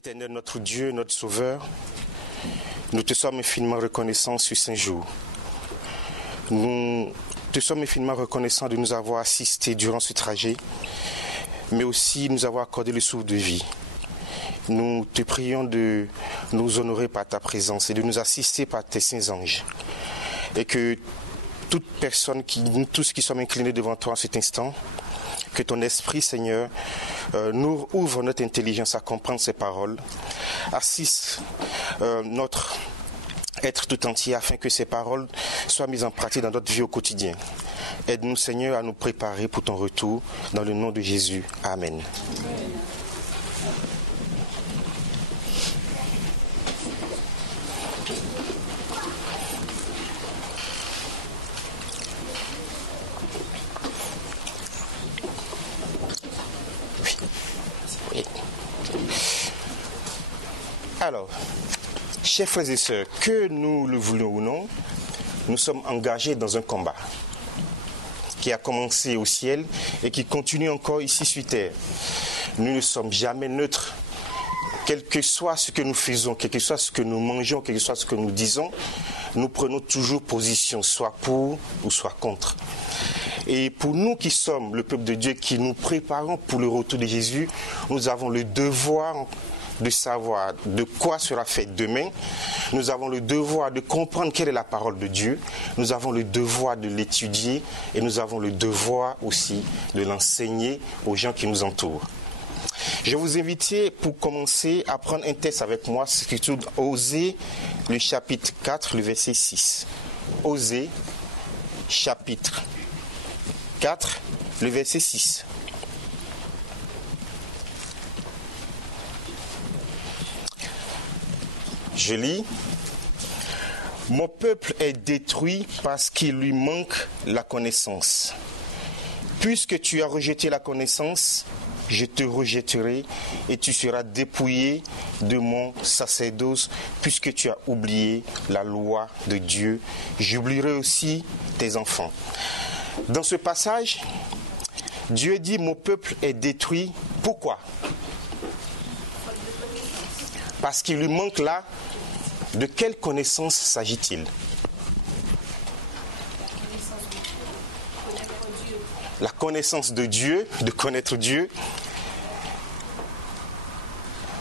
Éternel, notre Dieu, notre Sauveur, nous te sommes infiniment reconnaissants sur ce jour. Nous te sommes infiniment reconnaissants de nous avoir assistés durant ce trajet, mais aussi nous avoir accordé le souffle de vie. Nous te prions de nous honorer par ta présence et de nous assister par tes saints anges. Et que toute personne, nous tous qui sommes inclinés devant toi en cet instant, que ton esprit, Seigneur, nous ouvre notre intelligence à comprendre ces paroles, assiste notre être tout entier afin que ces paroles soient mises en pratique dans notre vie au quotidien. Aide-nous, Seigneur, à nous préparer pour ton retour dans le nom de Jésus. Amen. Alors, chers frères et sœurs, que nous le voulions ou non, nous sommes engagés dans un combat qui a commencé au ciel et qui continue encore ici sur terre. Nous ne sommes jamais neutres. Quel que soit ce que nous faisons, quel que soit ce que nous mangeons, quel que soit ce que nous disons, nous prenons toujours position, soit pour ou soit contre. Et pour nous qui sommes le peuple de Dieu, qui nous préparons pour le retour de Jésus, nous avons le devoir de savoir de quoi sera fait demain. Nous avons le devoir de comprendre quelle est la parole de Dieu. Nous avons le devoir de l'étudier et nous avons le devoir aussi de l'enseigner aux gens qui nous entourent. Je vous invite pour commencer à prendre un texte avec moi, c'est surtout Osée, le chapitre 4, le verset 6. Osée, chapitre 4, le verset 6. Je lis, « Mon peuple est détruit parce qu'il lui manque la connaissance. Puisque tu as rejeté la connaissance, je te rejetterai et tu seras dépouillé de mon sacerdoce, puisque tu as oublié la loi de Dieu. J'oublierai aussi tes enfants. » Dans ce passage, Dieu dit, « Mon peuple est détruit. » Pourquoi ? Parce qu'il lui manque là. De quelle connaissance s'agit-il ? La connaissance de Dieu, de connaître Dieu.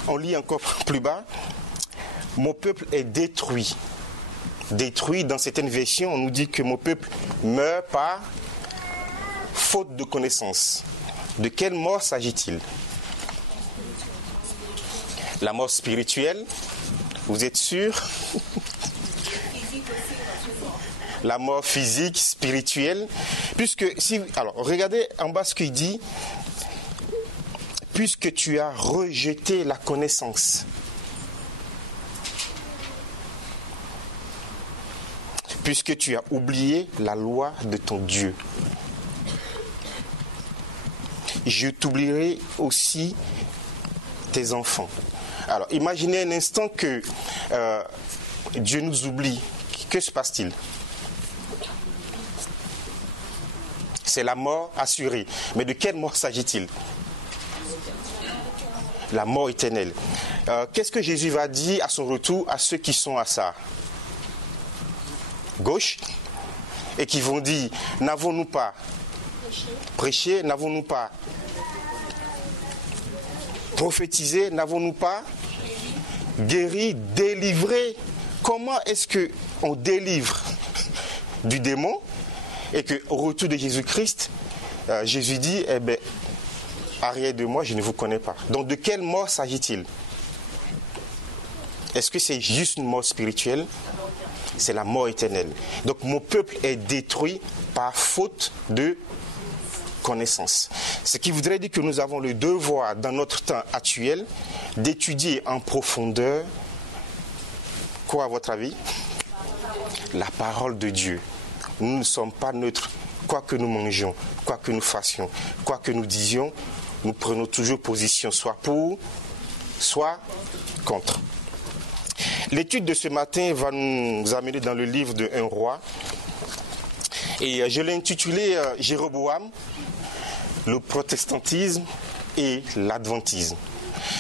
On lit encore plus bas. Mon peuple est détruit. Détruit, dans certaines versions, on nous dit que mon peuple meurt par faute de connaissance. De quelle mort s'agit-il ? La mort spirituelle ? Vous êtes sûr ? La mort physique, spirituelle. Alors, regardez en bas ce qu'il dit. Puisque tu as rejeté la connaissance. Puisque tu as oublié la loi de ton Dieu. Je t'oublierai aussi tes enfants. Alors, imaginez un instant que Dieu nous oublie. Que se passe-t-il ? C'est la mort assurée. Mais de quelle mort s'agit-il ? La mort éternelle. Qu'est-ce que Jésus va dire à son retour à ceux qui sont à sa gauche et qui vont dire, n'avons-nous pas prêché, n'avons-nous pas prophétisé, n'avons-nous pas guéri, délivré? Comment est-ce qu'on délivre du démon et qu'au retour de Jésus-Christ, Jésus dit, eh bien, arrière de moi, je ne vous connais pas. Donc de quelle mort s'agit-il? Est-ce que c'est juste une mort spirituelle? C'est la mort éternelle. Donc mon peuple est détruit par faute de connaissance. Ce qui voudrait dire que nous avons le devoir, dans notre temps actuel, d'étudier en profondeur, quoi à votre avis? La parole de Dieu. Nous ne sommes pas neutres. Quoi que nous mangions, quoi que nous fassions, quoi que nous disions, nous prenons toujours position, soit pour, soit contre. L'étude de ce matin va nous amener dans le livre de 1 roi. Et je l'ai intitulé Jéroboam, le protestantisme et l'adventisme.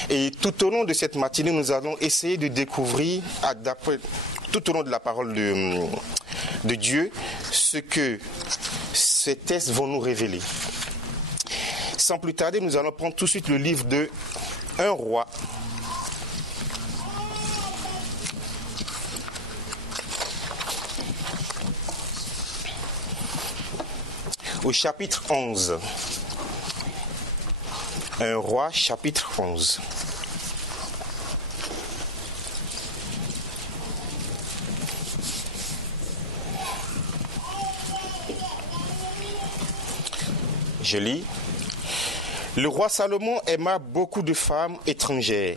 Et tout au long de cette matinée, nous allons essayer de découvrir, tout au long de la parole de Dieu, ce que ces textes vont nous révéler. Sans plus tarder, nous allons prendre tout de suite le livre de 1 Roi. Au chapitre 11. 1 Roi, chapitre 11. Je lis. Le roi Salomon aima beaucoup de femmes étrangères,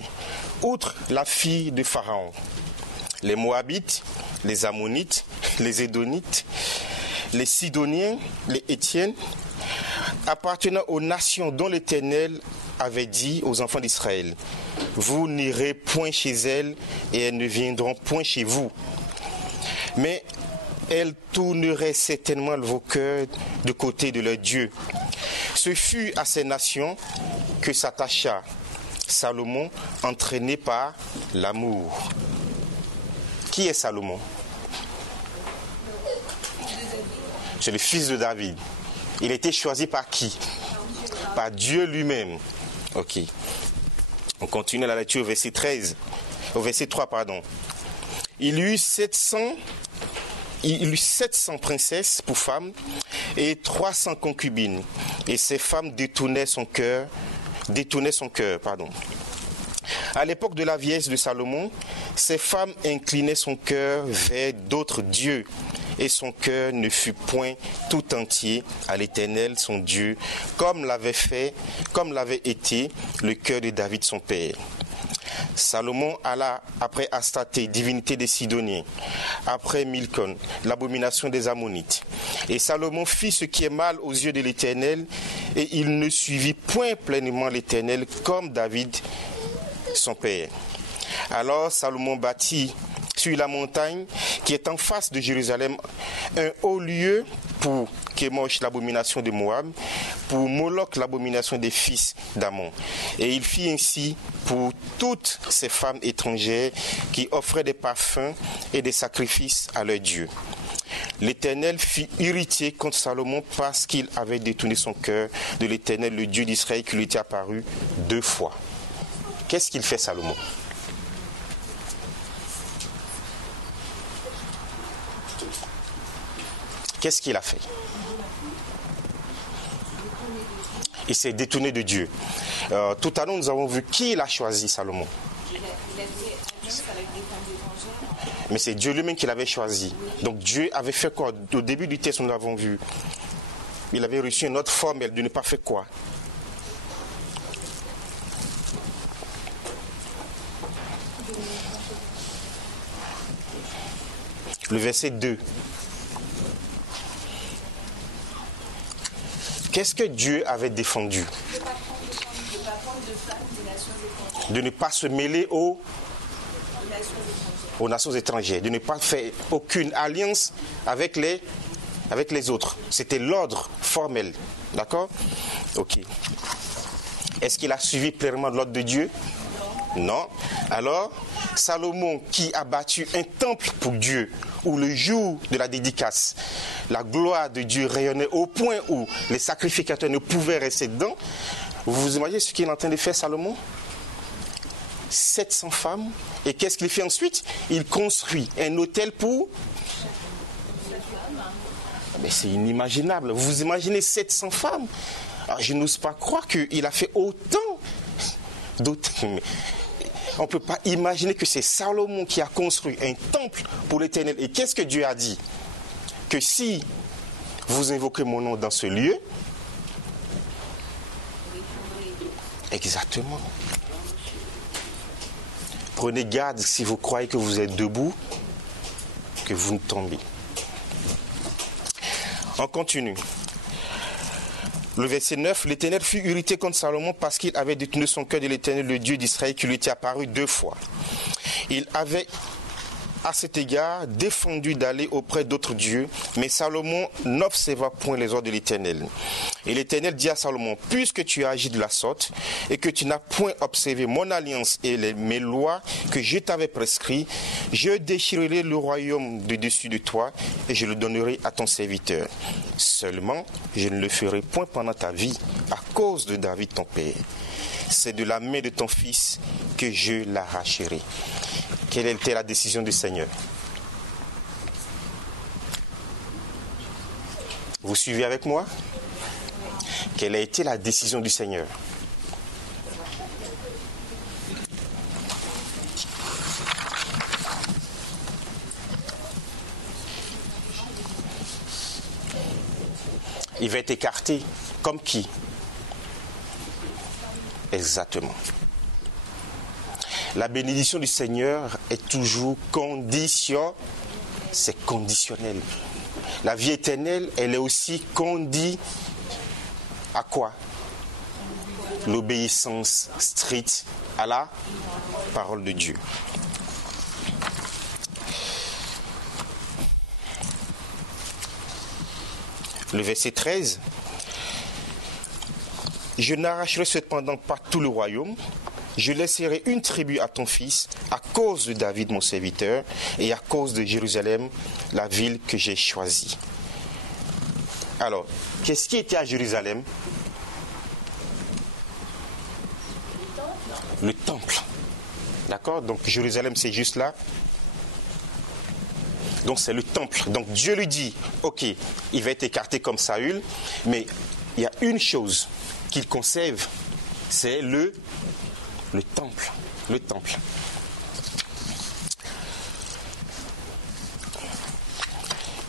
outre la fille de Pharaon, les Moabites, les Ammonites, les Édonites, les Sidoniens, les Hétiens, appartenant aux nations dont l'Éternel avait dit aux enfants d'Israël, vous n'irez point chez elles et elles ne viendront point chez vous. Mais elles tourneraient certainement vos cœurs de côté de leur Dieu. Ce fut à ces nations que s'attacha Salomon, entraîné par l'amour. Qui est Salomon? C'est le fils de David. Il a été choisi par qui? Par Dieu lui-même. Ok. On continue la lecture au verset 3, pardon. Il eut 700 princesses pour femmes et 300 concubines. Et ces femmes détournaient son cœur. À l'époque de la vieillesse de Salomon, ces femmes inclinaient son cœur vers d'autres dieux. Et son cœur ne fut point tout entier à l'Éternel, son Dieu, comme l'avait été le cœur de David, son père. Salomon alla après Astaté, divinité des Sidoniens, après Milcom, l'abomination des Ammonites. Et Salomon fit ce qui est mal aux yeux de l'Éternel, et il ne suivit point pleinement l'Éternel comme David, son père. Alors Salomon bâtit sur la montagne qui est en face de Jérusalem un haut lieu pour Kémosh, l'abomination de Moab, pour Moloch, l'abomination des fils d'Ammon. Et il fit ainsi pour toutes ces femmes étrangères qui offraient des parfums et des sacrifices à leur Dieu. L'Éternel fut irrité contre Salomon parce qu'il avait détourné son cœur de l'Éternel, le Dieu d'Israël, qui lui était apparu 2 fois. Qu'est-ce qu'il fait, Salomon? Qu'est-ce qu'il a fait? Il s'est détourné de Dieu. Tout à l'heure, nous avons vu qui il a choisi, Salomon. Mais c'est Dieu lui-même qui l'avait choisi. Donc Dieu avait fait quoi? Au début du texte, nous l'avons vu. Il avait reçu une autre formule de ne pas faire quoi? Le verset 2. Qu'est-ce que Dieu avait défendu? De ne pas se mêler aux nations étrangères, de ne pas faire aucune alliance avec les autres. C'était l'ordre formel. D'accord? Ok. Est-ce qu'il a suivi pleinement l'ordre de Dieu? Non. Alors, Salomon, qui a bâti un temple pour Dieu, où le jour de la dédicace, la gloire de Dieu rayonnait au point où les sacrificateurs ne pouvaient rester dedans, vous imaginez ce qu'il est en train de faire, Salomon? 700 femmes. Et qu'est-ce qu'il fait ensuite? Il construit un autel pour... Mais c'est inimaginable. Vous imaginez 700 femmes? Alors, je n'ose pas croire qu'il a fait autant d'autres. On ne peut pas imaginer que c'est Salomon qui a construit un temple pour l'Éternel. Et qu'est-ce que Dieu a dit? Que si vous invoquez mon nom dans ce lieu, exactement. Prenez garde si vous croyez que vous êtes debout, que vous ne tombez. On continue. Le verset 9, l'Éternel fut irrité contre Salomon parce qu'il avait détourné son cœur de l'Éternel, le Dieu d'Israël, qui lui était apparu 2 fois. Il avait, à cet égard, défendu d'aller auprès d'autres dieux, mais Salomon n'observa point les ordres de l'Éternel. Et l'Éternel dit à Salomon, puisque tu as agi de la sorte et que tu n'as point observé mon alliance et mes lois que je t'avais prescrites, je déchirerai le royaume de dessus de toi et je le donnerai à ton serviteur. Seulement, je ne le ferai point pendant ta vie à cause de David ton père. C'est de la main de ton fils que je l'arracherai. Quelle était la décision du Seigneur? Vous suivez avec moi? Quelle a été la décision du Seigneur? Il va être écarté. Comme qui? Exactement. La bénédiction du Seigneur est toujours c'est conditionnel. La vie éternelle, elle est aussi à quoi? L'obéissance stricte à la parole de Dieu. Le verset 13. Je n'arracherai cependant pas tout le royaume. Je laisserai une tribu à ton fils à cause de David mon serviteur et à cause de Jérusalem, la ville que j'ai choisie. Alors, qu'est-ce qui était à Jérusalem? Le temple. D'accord? Donc Jérusalem, c'est juste là. Donc c'est le temple. Donc Dieu lui dit, ok, il va être écarté comme Saül, mais il y a une chose qu'il conserve, c'est le temple. Le temple.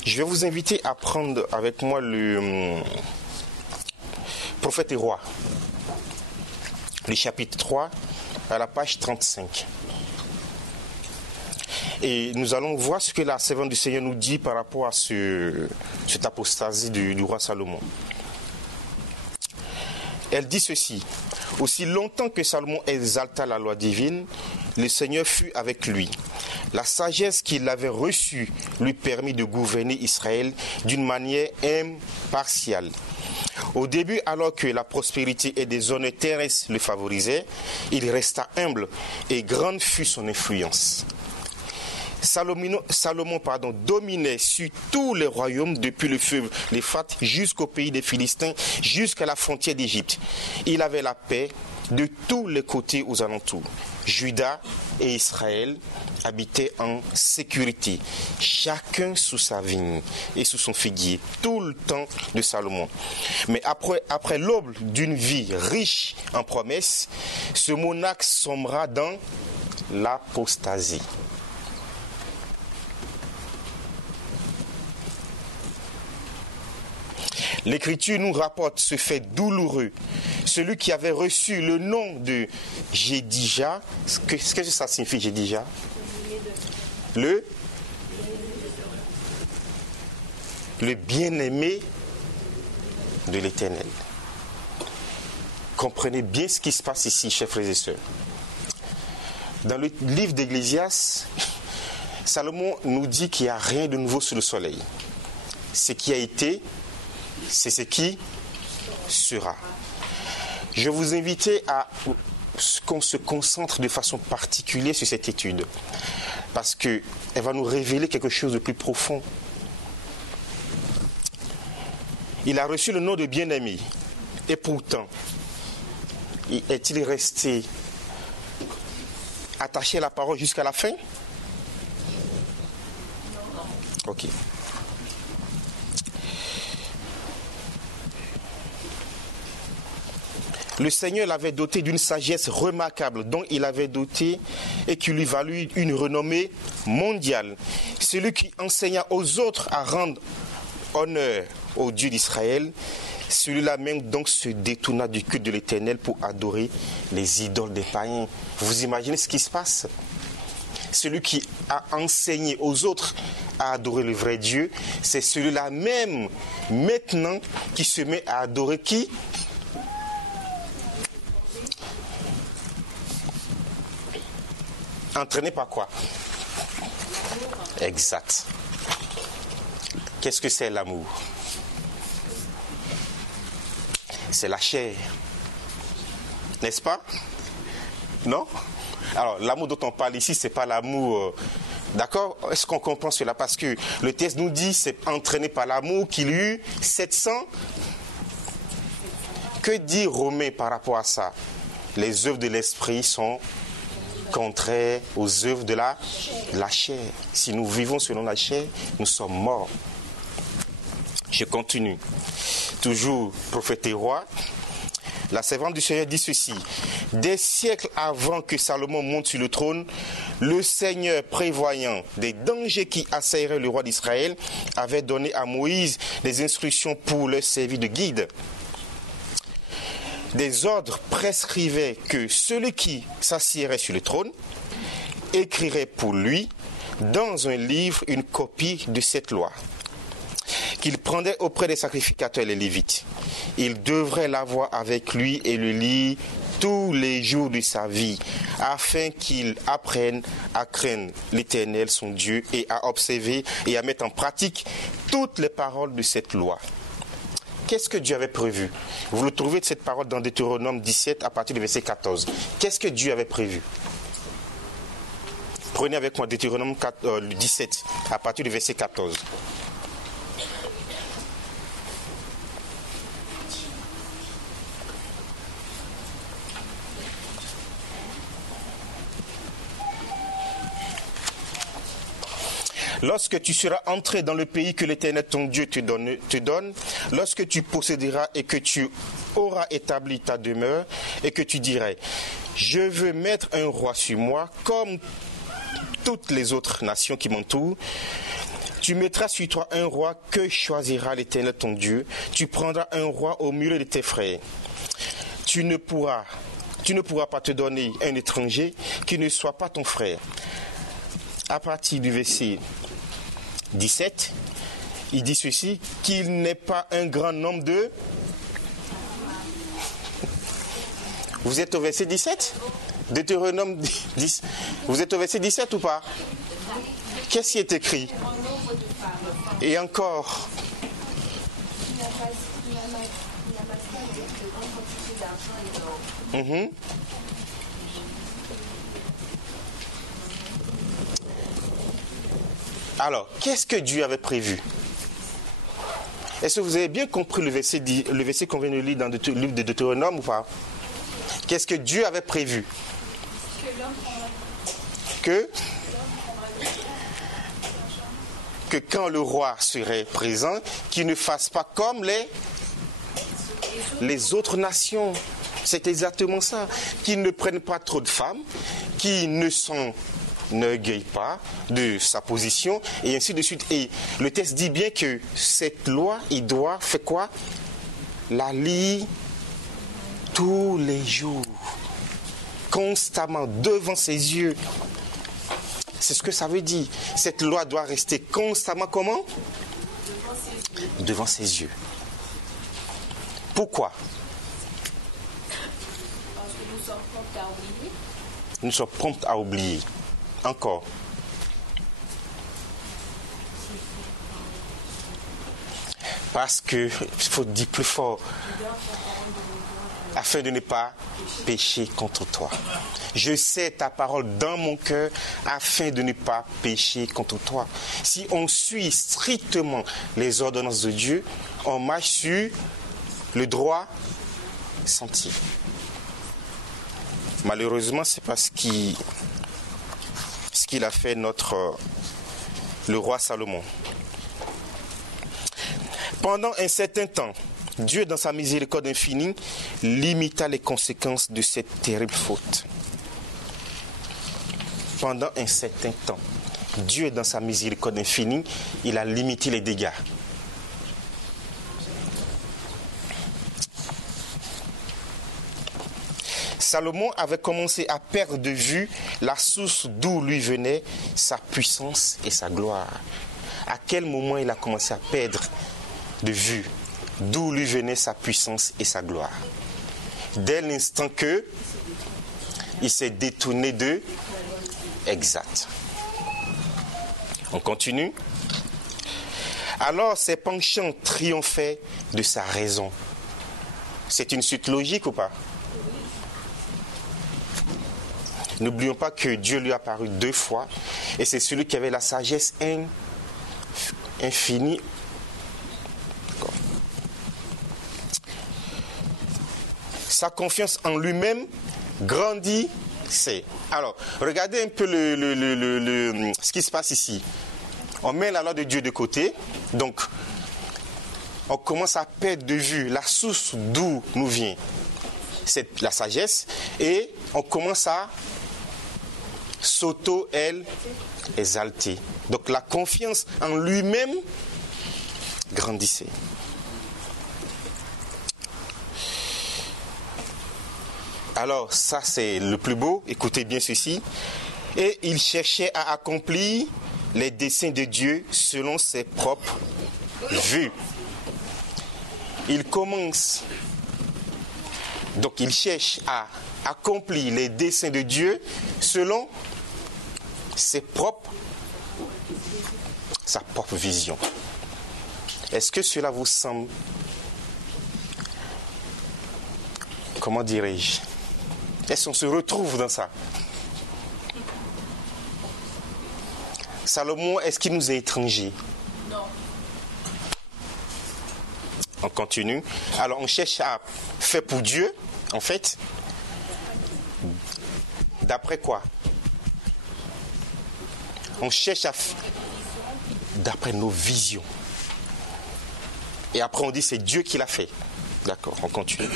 Je vais vous inviter à prendre avec moi le Prophète et Roi, le chapitre 3, à la page 35. Et nous allons voir ce que la servante du Seigneur nous dit par rapport à cette apostasie du roi Salomon. Elle dit ceci: aussi longtemps que Salomon exalta la loi divine, le Seigneur fut avec lui. La sagesse qu'il avait reçue lui permit de gouverner Israël d'une manière impartiale. Au début, alors que la prospérité et des honneurs terrestres le favorisaient, il resta humble et grande fut son influence. Salomon dominait sur tous les royaumes depuis le fleuve l'Euphrate jusqu'au pays des Philistins, jusqu'à la frontière d'Égypte. Il avait la paix de tous les côtés aux alentours. Juda et Israël habitaient en sécurité, chacun sous sa vigne et sous son figuier, tout le temps de Salomon. Mais après l'aube d'une vie riche en promesses, ce monarque sombra dans l'apostasie. L'Écriture nous rapporte ce fait douloureux. Celui qui avait reçu le nom de Jédija, qu'est-ce que ça signifie Jédija? Le bien-aimé de l'Éternel. Comprenez bien ce qui se passe ici, chers frères et sœurs. Dans le livre d'Ecclésiaste, Salomon nous dit qu'il n'y a rien de nouveau sous le soleil. Ce qui a été, c'est ce qui sera. Je vous invite à qu'on se concentre de façon particulière sur cette étude, parce qu'elle va nous révéler quelque chose de plus profond. Il a reçu le nom de bien-aimé, et pourtant, est-il resté attaché à la parole jusqu'à la fin? Ok. Le Seigneur l'avait doté d'une sagesse remarquable, dont il avait doté et qui lui valut une renommée mondiale. Celui qui enseigna aux autres à rendre honneur au Dieu d'Israël, celui-là même donc se détourna du culte de l'Éternel pour adorer les idoles des païens. Vous imaginez ce qui se passe? Celui qui a enseigné aux autres à adorer le vrai Dieu, c'est celui-là même maintenant qui se met à adorer qui? Entraîné par quoi? Exact. Qu'est-ce que c'est l'amour? c'est la chair. N'est-ce pas? Non? Alors, l'amour dont on parle ici, ce n'est pas l'amour... d'accord? Est-ce qu'on comprend cela? Parce que le texte nous dit, c'est entraîné par l'amour qu'il eut 700. Que dit Romain par rapport à ça? Les œuvres de l'esprit sont contraires aux œuvres de la chair. Si nous vivons selon la chair, nous sommes morts. Je continue. Toujours prophète et roi. La servante du Seigneur dit ceci. Des siècles avant que Salomon monte sur le trône, le Seigneur, prévoyant des dangers qui assailleraient le roi d'Israël, avait donné à Moïse des instructions pour le servir de guide. Des ordres prescrivaient que celui qui s'assiérait sur le trône écrirait pour lui dans un livre une copie de cette loi, qu'il prendrait auprès des sacrificateurs et les Lévites. Il devrait l'avoir avec lui et le lire tous les jours de sa vie, afin qu'il apprenne à craindre l'Éternel, son Dieu, et à observer et à mettre en pratique toutes les paroles de cette loi. Qu'est-ce que Dieu avait prévu? Vous le trouvez de cette parole dans Deutéronome 17 à partir du verset 14. Qu'est-ce que Dieu avait prévu? Prenez avec moi Deutéronome 17 à partir du verset 14. Lorsque tu seras entré dans le pays que l'Éternel ton Dieu te donne, lorsque tu posséderas et que tu auras établi ta demeure et que tu dirais, je veux mettre un roi sur moi comme toutes les autres nations qui m'entourent, tu mettras sur toi un roi que choisira l'Éternel ton Dieu, tu prendras un roi au milieu de tes frères. Tu ne pourras pas te donner un étranger qui ne soit pas ton frère. À partir du verset 17, il dit ceci, qu'il n'est pas un grand nombre de... Vous êtes au verset 17? Deutéronome 10. Vous êtes au verset 17 ou pas? Qu'est-ce qui est écrit? Et encore... Alors, qu'est-ce que Dieu avait prévu? Est-ce que vous avez bien compris le verset qu'on vient de lire dans le livre de Deutéronome ou pas? Qu'est-ce que Dieu avait prévu? Que quand le roi serait présent, qu'il ne fasse pas comme les autres nations. C'est exactement ça. Qu'ils ne prennent pas trop de femmes, qu'ils ne gueille pas de sa position, et ainsi de suite. Et le texte dit bien que cette loi, il doit faire quoi? La lire tous les jours, constamment, devant ses yeux. C'est ce que ça veut dire. Cette loi doit rester constamment comment? Devant ses yeux. Pourquoi? Parce que nous sommes prompts à oublier. Nous sommes prompts à oublier. Encore. Parce que, il faut dire plus fort, afin de ne pas pécher contre toi. Je sais ta parole dans mon cœur afin de ne pas pécher contre toi. Si on suit strictement les ordonnances de Dieu, on marche sur le droit sentier. Malheureusement, c'est pas ce qu'il a fait le roi Salomon. Pendant un certain temps, Dieu, dans sa miséricorde infinie, limita les conséquences de cette terrible faute. Pendant un certain temps, Dieu, dans sa miséricorde infinie, il a limité les dégâts. Salomon avait commencé à perdre de vue la source d'où lui venait sa puissance et sa gloire. À quel moment il a commencé à perdre de vue d'où lui venait sa puissance et sa gloire? Dès l'instant que il s'est détourné de exact. On continue. Alors ses penchants triomphaient de sa raison. C'est une suite logique ou pas? N'oublions pas que Dieu lui a apparu 2 fois et c'est celui qui avait la sagesse infinie. Sa confiance en lui-même grandissait. Alors, regardez un peu ce qui se passe ici. On met la loi de Dieu de côté, donc on commence à perdre de vue la source d'où nous vient la sagesse et on commence à s'auto-exalter. Donc la confiance en lui-même grandissait. Alors ça c'est le plus beau, écoutez bien ceci. Et il cherchait à accomplir les desseins de Dieu selon ses propres vues. Il commence, donc il cherche à accomplir les desseins de Dieu selon sa propre vision. Est-ce que cela vous semble, comment dirais-je, est-ce qu'on se retrouve dans ça? Salomon, est-ce qu'il nous est étranger? Non. On continue. Alors on cherche à faire pour Dieu, en fait, d'après quoi? On cherche à faire d'après nos visions. Et après on dit c'est Dieu qui l'a fait. D'accord, on continue.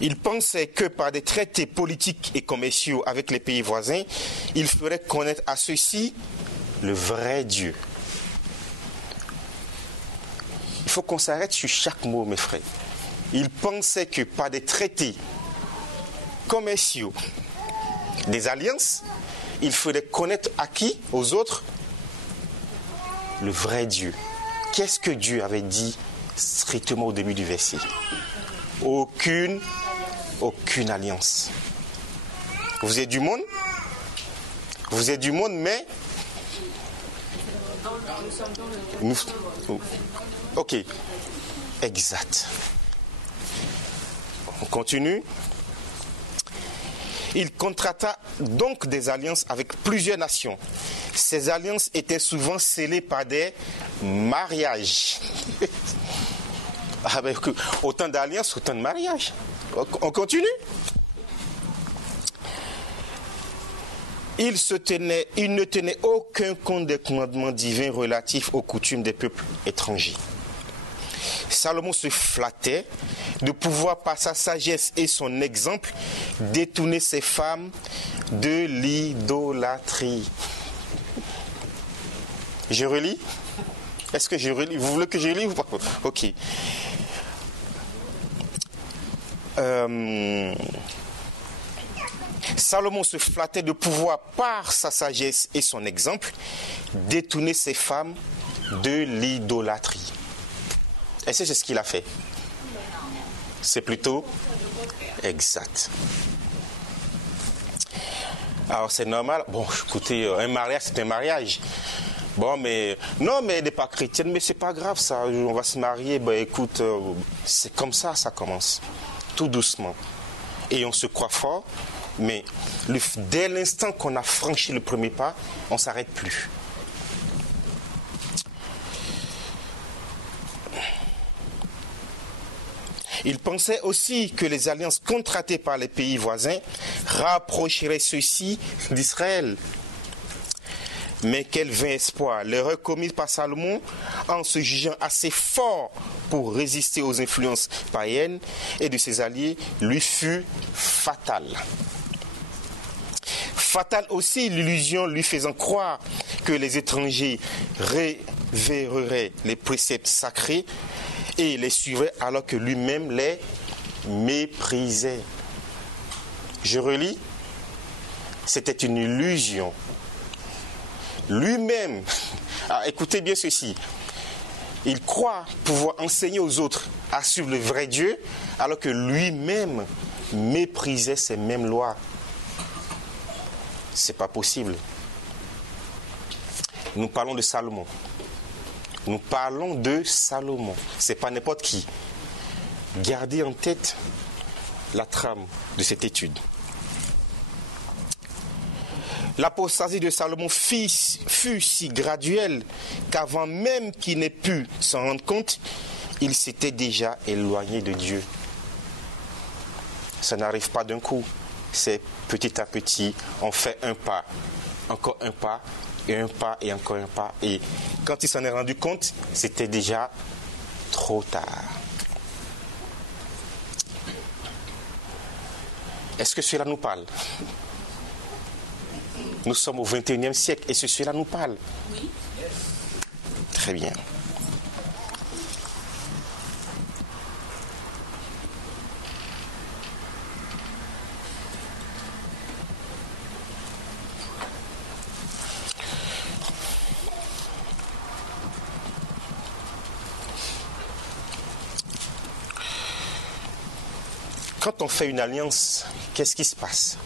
Il pensait que par des traités politiques et commerciaux avec les pays voisins, il ferait connaître à ceux-ci le vrai Dieu. Il faut qu'on s'arrête sur chaque mot, mes frères. Il pensait que par des traités commerciaux, des alliances, il ferait connaître à qui? Aux autres, le vrai Dieu. Qu'est-ce que Dieu avait dit strictement au début du verset? Aucune alliance. Vous êtes du monde? Vous êtes du monde, mais... Ok. Exact. On continue. Il contracta donc des alliances avec plusieurs nations. Ces alliances étaient souvent scellées par des mariages. Ah ben, autant d'alliances, autant de mariages. On continue. Il ne tenait aucun compte des commandements divins relatifs aux coutumes des peuples étrangers. Salomon se flattait de pouvoir, par sa sagesse et son exemple, détourner ses femmes de l'idolâtrie. Je relis? Est-ce que je relis? Vous voulez que je lis ou pas? Ok. Salomon se flattait de pouvoir, par sa sagesse et son exemple, détourner ses femmes de l'idolâtrie. Est-ce que c'est ce qu'il a fait? C'est plutôt exact. Alors c'est normal. Bon, écoutez, un mariage, c'est un mariage. Bon, mais non, mais elle n'est pas chrétienne, mais c'est pas grave ça. On va se marier. Ben écoute, c'est comme ça commence. Tout doucement. Et on se croit fort, mais dès l'instant qu'on a franchi le premier pas, on ne s'arrête plus. Il pensait aussi que les alliances contractées par les pays voisins rapprocheraient ceux-ci d'Israël. Mais quel vain espoir! L'erreur commise par Salomon, en se jugeant assez fort pour résister aux influences païennes et de ses alliés, lui fut fatale. Fatale aussi l'illusion lui faisant croire que les étrangers révéreraient les préceptes sacrés et les suivraient alors que lui-même les méprisait. Je relis. C'était une illusion. Lui-même, écoutez bien ceci, il croit pouvoir enseigner aux autres à suivre le vrai Dieu alors que lui-même méprisait ces mêmes lois. C'est pas possible. Nous parlons de Salomon. Nous parlons de Salomon. Ce n'est pas n'importe qui. Gardez en tête la trame de cette étude. L'apostasie de Salomon fut si graduelle qu'avant même qu'il n'ait pu s'en rendre compte, il s'était déjà éloigné de Dieu. Ça n'arrive pas d'un coup. C'est petit à petit, on fait un pas, encore un pas, et un pas, et encore un pas. Et quand il s'en est rendu compte, c'était déjà trop tard. Est-ce que cela nous parle? Nous sommes au XXIe siècle. Est-ce que cela nous parle? Oui. Très bien. Quand on fait une alliance, qu'est-ce qui se passe?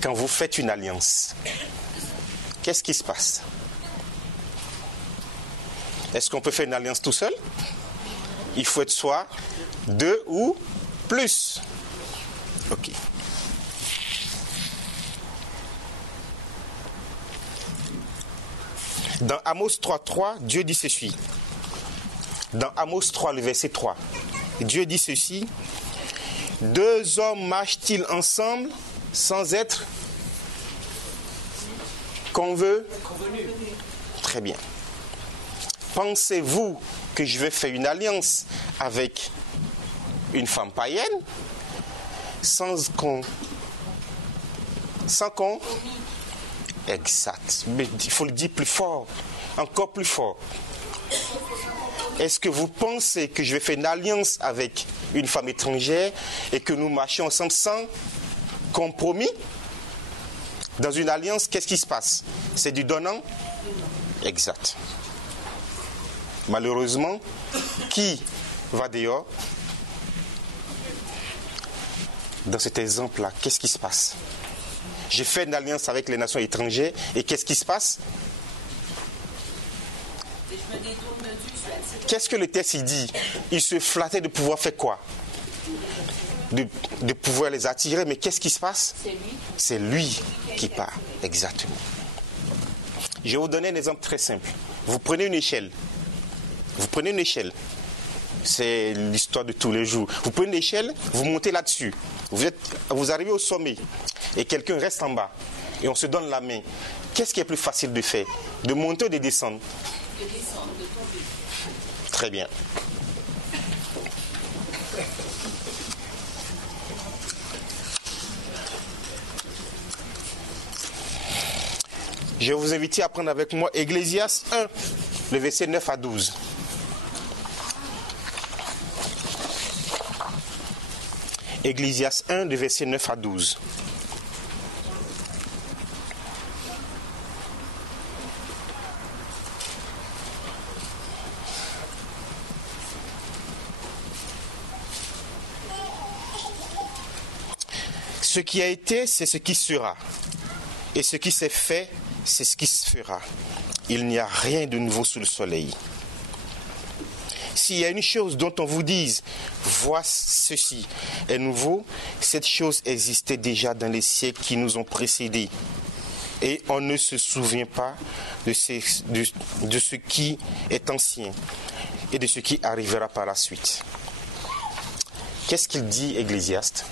Quand vous faites une alliance, qu'est-ce qui se passe? Est-ce qu'on peut faire une alliance tout seul? Il faut être soit deux ou plus. Ok. Dans Amos 3.3, Dieu dit ceci. Dans Amos 3, le verset 3, Dieu dit ceci. Deux hommes marchent-ils ensemble sans être convenus? Très bien. Pensez-vous que je vais faire une alliance avec une femme païenne sans qu'on... Exact. Mais il faut le dire plus fort, encore plus fort. Est-ce que vous pensez que je vais faire une alliance avec une femme étrangère et que nous marchions ensemble sans compromis? Dans une alliance, qu'est-ce qui se passe? C'est du donnant? Exact. Malheureusement, qui va dehors? Dans cet exemple-là, qu'est-ce qui se passe? J'ai fait une alliance avec les nations étrangères et qu'est-ce qui se passe? Qu'est-ce que le texte il dit? Il se flattait de pouvoir faire quoi? De pouvoir les attirer, mais qu'est-ce qui se passe? C'est lui qui part, exactement. Je vais vous donner un exemple très simple. Vous prenez une échelle. C'est l'histoire de tous les jours. Vous prenez une échelle, vous montez là-dessus. Vous arrivez au sommet et quelqu'un reste en bas et on se donne la main. Qu'est-ce qui est plus facile de faire? De monter ou de descendre? De descendre, de tomber. Très bien. Je vais vous inviter à prendre avec moi Ecclésiaste 1, le verset 9 à 12. Ecclésiaste 1, le verset 9 à 12. Ce qui a été, c'est ce qui sera. Et ce qui s'est fait, c'est ce qui se fera. Il n'y a rien de nouveau sous le soleil. S'il y a une chose dont on vous dise, voici ceci est nouveau, cette chose existait déjà dans les siècles qui nous ont précédés. Et on ne se souvient pas de ce qui est ancien et de ce qui arrivera par la suite. Qu'est-ce qu'il dit, Ecclésiaste?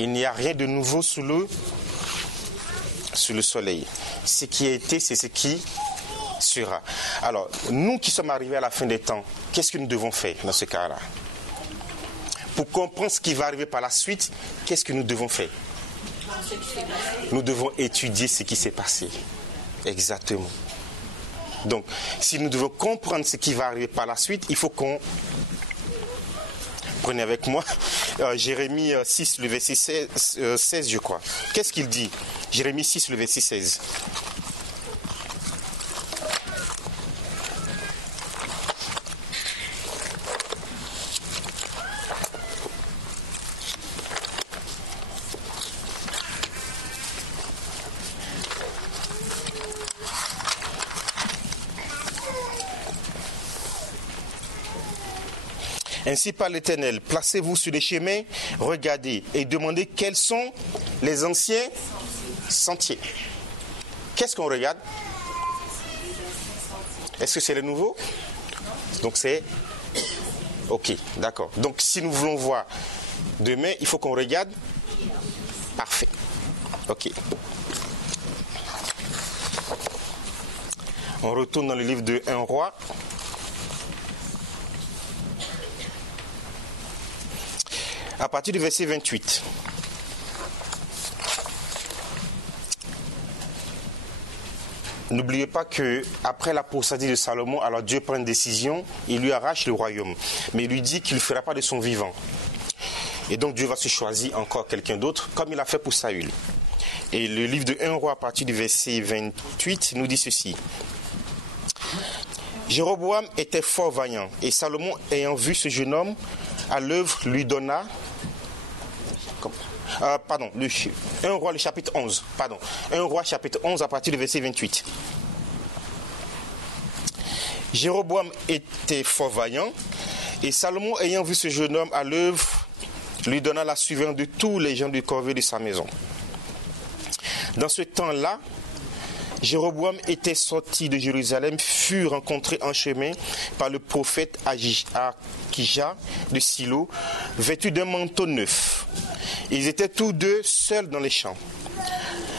Il n'y a rien de nouveau sous le soleil. Ce qui a été, c'est ce qui sera. Alors, nous qui sommes arrivés à la fin des temps, qu'est-ce que nous devons faire dans ce cas-là? Pour comprendre ce qui va arriver par la suite, qu'est-ce que nous devons faire? Nous devons étudier ce qui s'est passé. Exactement. Donc, si nous devons comprendre ce qui va arriver par la suite, il faut qu'on... Prenez avec moi Jérémie 6, le verset 16, je crois. Qu'est-ce qu'il dit? Jérémie 6, le verset 16. Ainsi par l'Éternel, placez-vous sur les chemins, regardez et demandez quels sont les anciens sentiers. Qu'est-ce qu'on regarde? Est-ce que c'est le nouveau? Donc c'est... Ok, d'accord. Donc si nous voulons voir demain, il faut qu'on regarde. Parfait. Ok. On retourne dans le livre de 1 Roi. À partir du verset 28. N'oubliez pas que après l'apostasie de Salomon, alors Dieu prend une décision, il lui arrache le royaume, mais il lui dit qu'il ne le fera pas de son vivant. Et donc Dieu va se choisir encore quelqu'un d'autre, comme il a fait pour Saül. Et le livre de 1 Roi, à partir du verset 28, nous dit ceci. Jéroboam était fort vaillant, et Salomon, ayant vu ce jeune homme à l'œuvre, lui donna... 1 Roi, le chapitre 11. 1 Roi, chapitre 11, à partir du verset 28. Jéroboam était fort vaillant, et Salomon, ayant vu ce jeune homme à l'œuvre, lui donna la suivante de tous les gens du corvée de sa maison. Dans ce temps-là, Jéroboam était sorti de Jérusalem, fut rencontré en chemin par le prophète Akija de Silo, vêtu d'un manteau neuf. Ils étaient tous deux seuls dans les champs.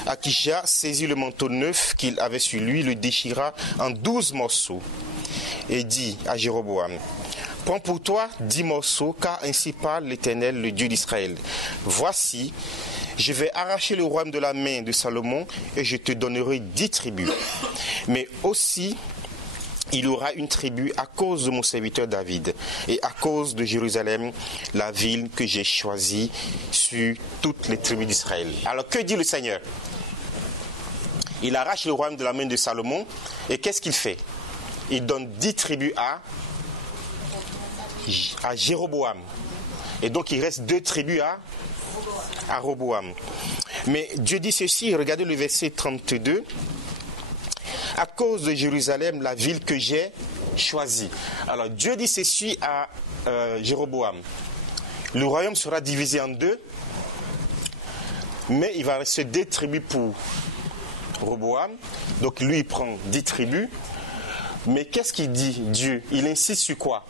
Akija saisit le manteau neuf qu'il avait sur lui, le déchira en 12 morceaux et dit à Jéroboam, « Prends pour toi 10 morceaux, car ainsi parle l'Éternel, le Dieu d'Israël. Voici, je vais arracher le royaume de la main de Salomon et je te donnerai 10 tribus. Mais aussi, il y aura une tribu à cause de mon serviteur David et à cause de Jérusalem, la ville que j'ai choisie sur toutes les tribus d'Israël. » Alors que dit le Seigneur? Il arrache le royaume de la main de Salomon et qu'est-ce qu'il fait? Il donne 10 tribus à Jéroboam. Et donc il reste 2 tribus à Roboam. Mais Dieu dit ceci, regardez le verset 32. À cause de Jérusalem, la ville que j'ai choisie. Alors Dieu dit ceci à Jéroboam. Le royaume sera divisé en 2, mais il va rester 2 tribus pour Roboam. Donc lui il prend 10 tribus. Mais qu'est-ce qu'il dit Dieu? Il insiste sur quoi?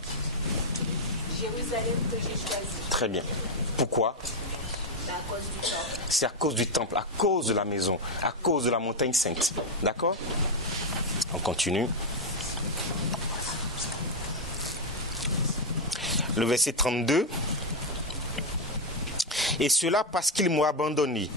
Jérusalem que j'ai choisi. Très bien. Pourquoi? C'est à cause du temple, à cause de la maison, à cause de la montagne sainte. D'accord? On continue. Le verset 32. Et cela parce qu'ils m'ont abandonné.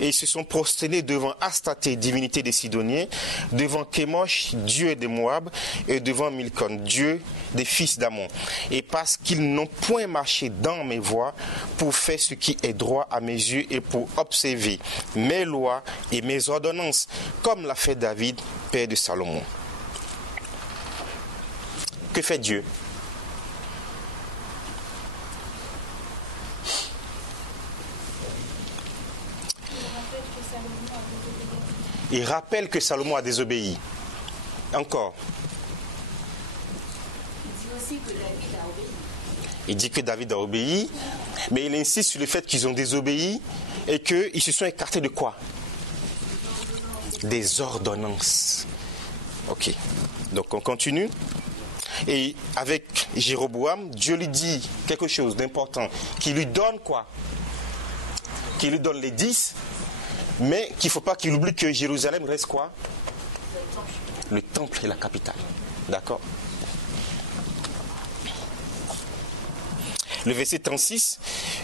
Et ils se sont prosternés devant Astarté, divinité des Sidoniens, devant Kémosh, dieu des Moab, et devant Milcom, dieu des fils d'Ammon. Et parce qu'ils n'ont point marché dans mes voies pour faire ce qui est droit à mes yeux et pour observer mes lois et mes ordonnances, comme l'a fait David, père de Salomon. Que fait Dieu? Il rappelle que Salomon a désobéi. Encore. Il dit aussi que David a obéi. Il dit que David a obéi, mais il insiste sur le fait qu'ils ont désobéi et qu'ils se sont écartés de quoi? Des ordonnances. Ok. Donc on continue. Et avec Jéroboam, Dieu lui dit quelque chose d'important. Qui lui donne quoi? Qui lui donne les 10. Mais qu'il ne faut pas qu'il oublie que Jérusalem reste quoi? Le temple est la capitale. D'accord? Le verset 36.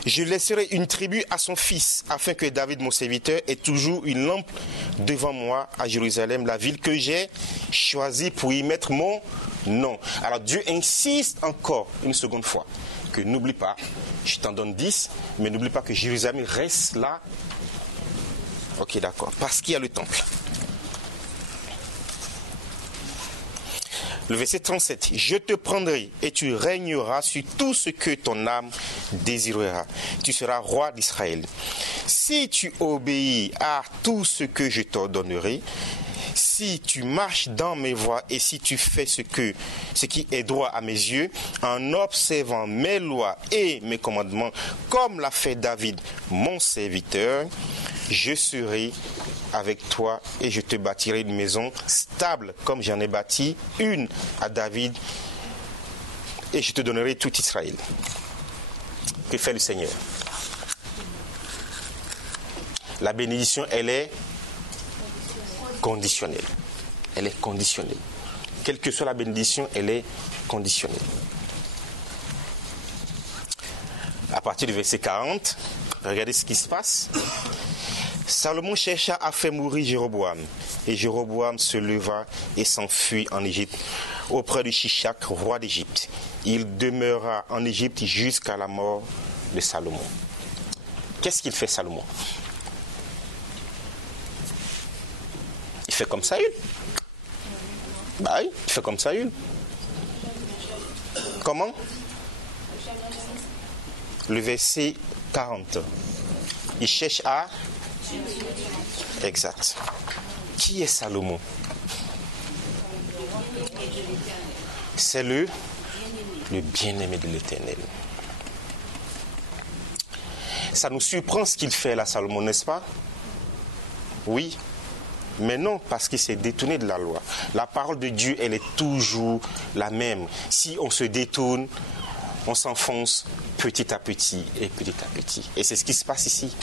Je laisserai une tribu à son fils, afin que David, mon serviteur, ait toujours une lampe devant moi à Jérusalem, la ville que j'ai choisie pour y mettre mon nom. Alors Dieu insiste encore une seconde fois que n'oublie pas, je t'en donne 10, mais n'oublie pas que Jérusalem reste là. Ok, d'accord. Parce qu'il y a le temple. Le verset 37. Je te prendrai et tu régneras sur tout ce que ton âme désirera. Tu seras roi d'Israël. Si tu obéis à tout ce que je t'ordonnerai, si tu marches dans mes voies et si tu fais ce qui est droit à mes yeux, en observant mes lois et mes commandements, comme l'a fait David, mon serviteur, je serai avec toi et je te bâtirai une maison stable comme j'en ai bâti une à David et je te donnerai tout Israël. Que fait le Seigneur? La bénédiction, elle est conditionnelle. Elle est conditionnelle. Quelle que soit la bénédiction, elle est conditionnelle. À partir du verset 40, regardez ce qui se passe. Salomon chercha à faire mourir Jéroboam. Et Jéroboam se leva et s'enfuit en Égypte, auprès de Shishak, roi d'Égypte. Il demeura en Égypte jusqu'à la mort de Salomon. Qu'est-ce qu'il fait, Salomon? Il fait comme Saül. Bah oui, il fait comme Saül. Comment? Le verset 40. Il cherche à... Exact. Qui est Salomon? C'est le bien-aimé de l'Éternel. Ça nous surprend ce qu'il fait là, Salomon, n'est-ce pas? Oui. Mais non, parce qu'il s'est détourné de la loi. La parole de Dieu, elle est toujours la même. Si on se détourne, on s'enfonce petit à petit et petit à petit. Et c'est ce qui se passe ici.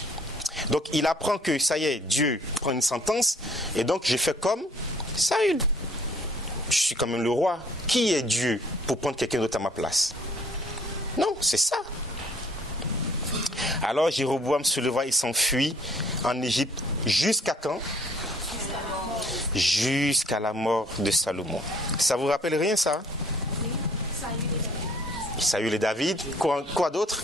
Donc il apprend que ça y est, Dieu prend une sentence et donc je fais comme Saül. Je suis quand même le roi. Qui est Dieu pour prendre quelqu'un d'autre à ma place? Non, c'est ça. Alors Jéroboam se leva et s'enfuit en Égypte jusqu'à quand? Jusqu'à la mort de Salomon. Ça vous rappelle rien, ça? Saül et David. Quoi d'autre?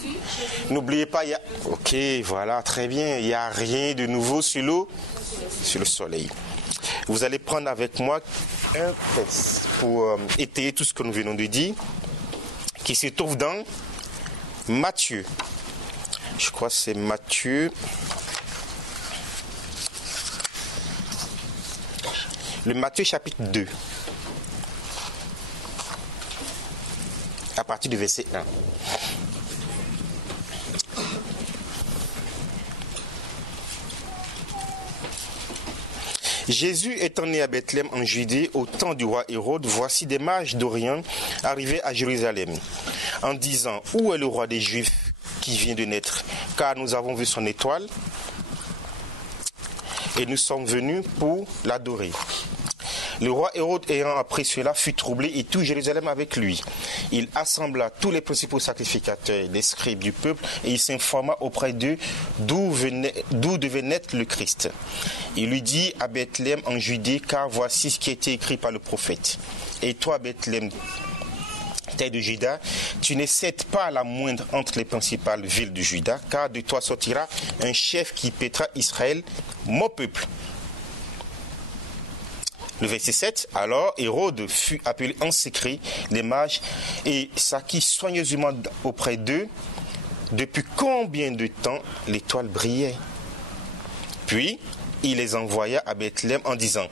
N'oubliez pas, il y a... Ok, voilà, très bien. Il n'y a rien de nouveau sur le soleil. Vous allez prendre avec moi un texte pour étayer tout ce que nous venons de dire, qui se trouve dans Matthieu. Je crois que c'est Matthieu. Le Matthieu chapitre 2. À partir du verset 1. Jésus étant né à Bethléem en Judée au temps du roi Hérode, voici des mages d'Orient arrivés à Jérusalem en disant: où est le roi des Juifs qui vient de naître? Car nous avons vu son étoile et nous sommes venus pour l'adorer. Le roi Hérode ayant appris cela fut troublé et tout Jérusalem avec lui. Il assembla tous les principaux sacrificateurs, les scribes du peuple et il s'informa auprès d'eux d'où devait naître le Christ. Il lui dit à Bethléem en Judée, car voici ce qui a été écrit par le prophète. Et toi Bethléem, terre de Juda, tu n'excèdes pas la moindre entre les principales villes de Juda, car de toi sortira un chef qui paîtra Israël, mon peuple. Le verset 7, alors Hérode fut appelé en secret les mages et s'acquit soigneusement auprès d'eux depuis combien de temps l'étoile brillait. Puis il les envoya à Bethléem en disant: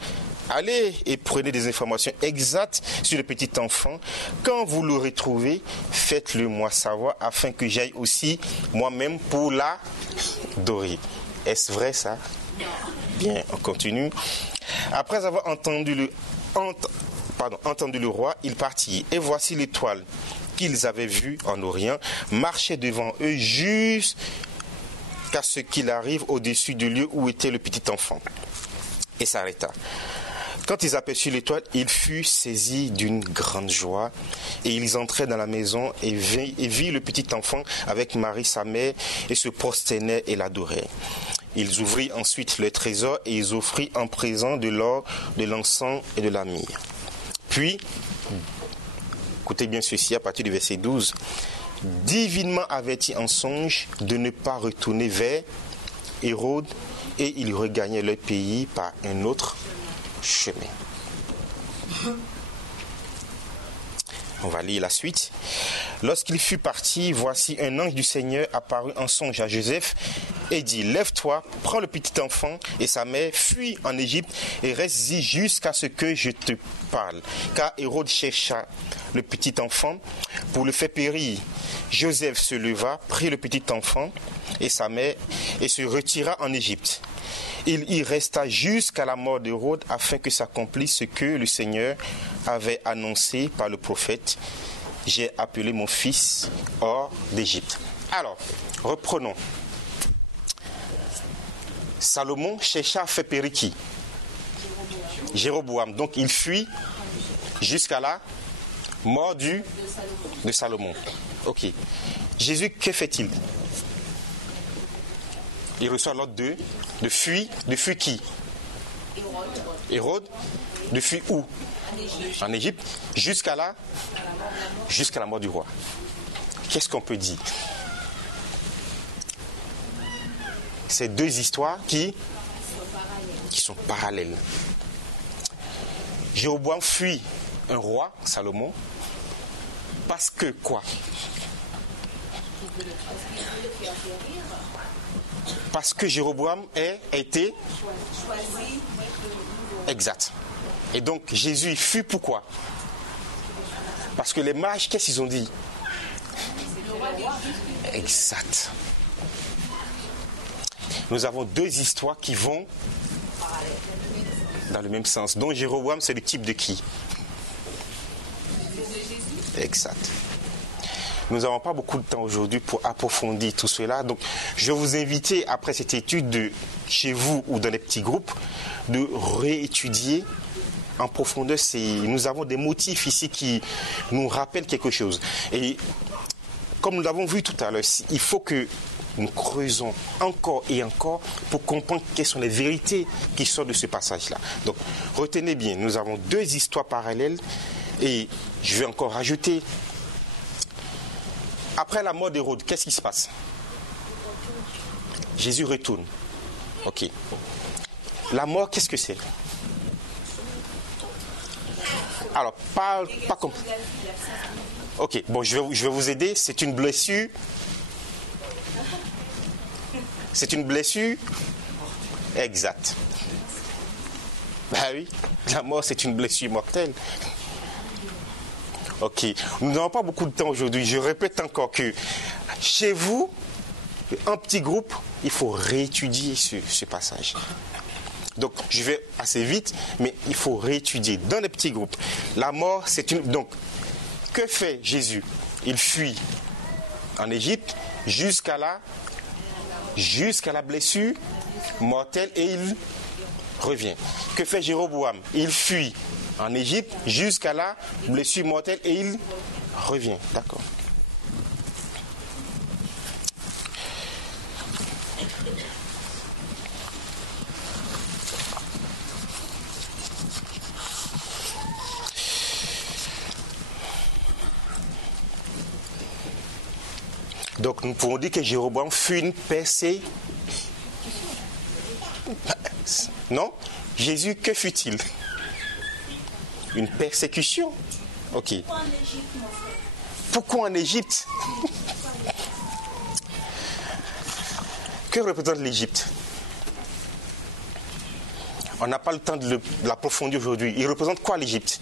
allez et prenez des informations exactes sur le petit enfant. Quand vous l'aurez trouvé, faites-le moi savoir afin que j'aille aussi moi-même pour l'adorer. Est-ce vrai ça? Bien, on continue. Après avoir entendu le roi, il partit. Et voici l'étoile qu'ils avaient vue en Orient marchait devant eux jusqu'à ce qu'il arrive au-dessus du lieu où était le petit enfant. Et s'arrêta. Quand ils aperçurent l'étoile, il fut saisi d'une grande joie. Et ils entrèrent dans la maison et virent le petit enfant avec Marie sa mère et se prosternaient et l'adoraient. Ils ouvrirent ensuite leur trésor et ils offrirent en présent de l'or, de l'encens et de la myrrhe. Puis, écoutez bien ceci à partir du verset 12. Divinement avertis en songe de ne pas retourner vers Hérode, et ils regagnaient leur pays par un autre chemin. On va lire la suite. Lorsqu'il fut parti, voici un ange du Seigneur apparut en songe à Joseph et dit, lève-toi, prends le petit enfant et sa mère, fuis en Égypte et reste-y jusqu'à ce que je te parle. Car Hérode chercha le petit enfant pour le faire périr. Joseph se leva, prit le petit enfant et sa mère et se retira en Égypte. Il y resta jusqu'à la mort d'Hérode afin que s'accomplisse ce que le Seigneur avait annoncé par le prophète. J'ai appelé mon fils hors d'Égypte. Alors, reprenons. Salomon chercha à faire périr qui? Jéroboam. Donc il fuit jusqu'à la mort de Salomon. Ok. Jésus, que fait-il? Il reçoit l'ordre de fuir qui? Hérode. De fuir où? En Égypte. Jusqu'à la mort du roi. Qu'est-ce qu'on peut dire? C'est deux histoires qui sont parallèles. Jéroboam fuit un roi, Salomon, parce que quoi? Parce que Jéroboam a été choisi. Exact. Et donc Jésus fuit pourquoi? Parce que les mages, qu'est-ce qu'ils ont dit? Exact. Nous avons deux histoires qui vont dans le même sens. Donc Jéroboam, c'est le type de qui? Exact. Nous n'avons pas beaucoup de temps aujourd'hui pour approfondir tout cela. Donc, je vais vous inviter, après cette étude chez vous ou dans les petits groupes, de réétudier en profondeur. Nous avons des motifs ici qui nous rappellent quelque chose. Et comme nous l'avons vu tout à l'heure, il faut que nous creusons encore et encore pour comprendre quelles sont les vérités qui sortent de ce passage-là. Donc, retenez bien, nous avons deux histoires parallèles et je vais encore rajouter. Après la mort d'Hérode, qu'est-ce qui se passe? Jésus retourne. Ok. La mort, qu'est-ce que c'est? Alors, pas comme... Ok, bon, je vais vous aider. C'est une blessure. C'est une blessure. Exact. Ben oui, la mort, c'est une blessure mortelle. Ok, nous n'avons pas beaucoup de temps aujourd'hui. Je répète encore que chez vous, en petit groupe, il faut réétudier ce passage. Donc, je vais assez vite, mais il faut réétudier dans les petits groupes. La mort, c'est une... Donc, que fait Jésus? Il fuit en Égypte jusqu'à la blessure mortelle et il revient. Que fait Jéroboam? Il fuit en Égypte jusqu'à la blessure mortelle et il revient. D'accord. Donc nous pouvons dire que Jéroboam fut une percée. Non? Jésus, que fut-il? Une persécution. Ok. Pourquoi en Égypte? Que représente l'Égypte? On n'a pas le temps de l'approfondir aujourd'hui. Il représente quoi l'Égypte?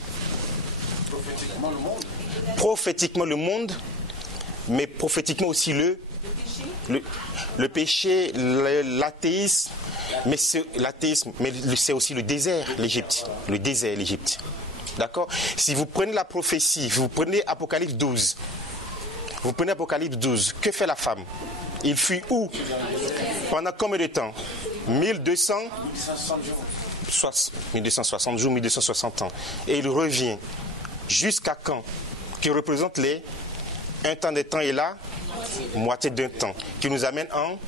Prophétiquement le monde. Prophétiquement le monde, mais prophétiquement aussi le péché, l'athéisme, mais c'est aussi le désert, l'Égypte. Le désert, l'Égypte. D'accord? Si vous prenez la prophétie, vous prenez Apocalypse 12. Vous prenez Apocalypse 12. Que fait la femme? Il fuit où? Pendant combien de temps? 1260 jours, 1260 ans. Et il revient. Jusqu'à quand? Qui représente un temps des temps et la moitié d'un temps. Qui nous amène en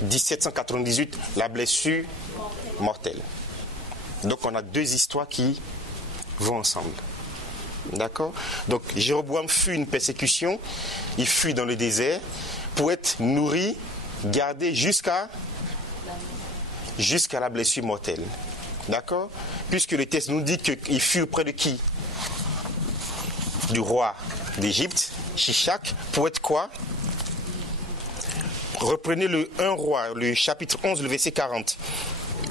1798, la blessure mortelle. Donc on a deux histoires qui vont ensemble. D'accord? Donc Jéroboam fuit une persécution, il fuit dans le désert pour être nourri, gardé jusqu'à la blessure mortelle. D'accord? Puisque le texte nous dit qu'il fut auprès de qui? Du roi d'Égypte, Shishak, pour être quoi? Reprenez le 1 roi, le chapitre 11, le verset 40.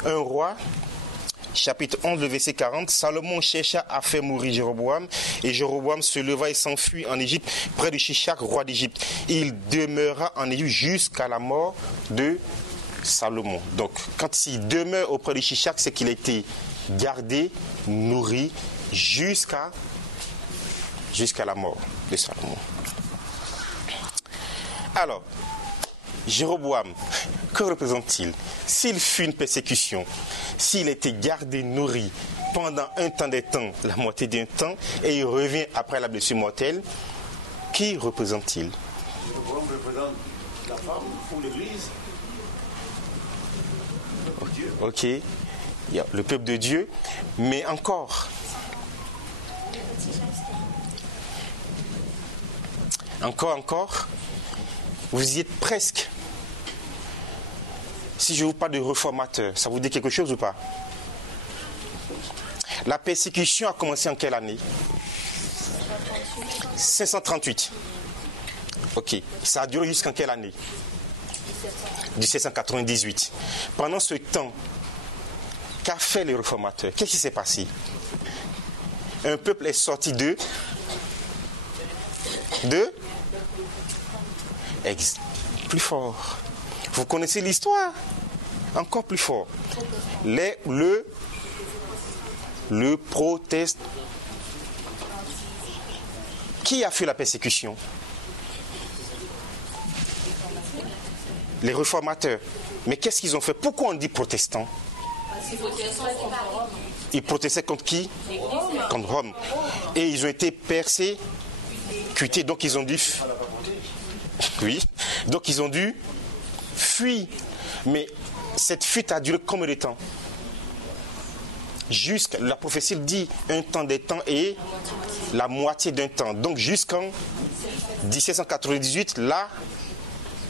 1 roi, chapitre 11, le verset 40. Salomon chercha à faire mourir Jéroboam, et Jéroboam se leva et s'enfuit en Égypte, près de Shishak, roi d'Égypte. Il demeura en Égypte jusqu'à la mort de Salomon. Donc, quand il demeure auprès de Shishak, c'est qu'il a été gardé, nourri, jusqu'à la mort de Salomon. Alors, Jéroboam, que représente-t-il? S'il fut une persécution, s'il était gardé, nourri pendant un temps des temps, la moitié d'un temps, et il revient après la blessure mortelle, qui représente-t-il? Jéroboam représente la femme ou l'Église. Ok, il y a le peuple de Dieu, mais encore, vous y êtes presque. Si je vous parle de réformateur, ça vous dit quelque chose ou pas? La persécution a commencé en quelle année? 538. Ok, ça a duré jusqu'en quelle année? 1798. Pendant ce temps, qu'a fait les réformateurs? Qu'est-ce qui s'est passé? Un peuple est sorti plus fort. Vous connaissez l'histoire? Encore plus fort. Le proteste. Qui a fait la persécution? Les réformateurs. Mais qu'est-ce qu'ils ont fait? Pourquoi on dit protestants? Ils protestaient contre qui? Contre Rome. Et ils ont été persécutés. Donc ils ont dû... Oui. Donc ils ont dû fuir. Mais cette fuite a duré combien de temps? Jusqu'à... La prophétie dit un temps des temps et la moitié d'un temps. Donc jusqu'en 1798, la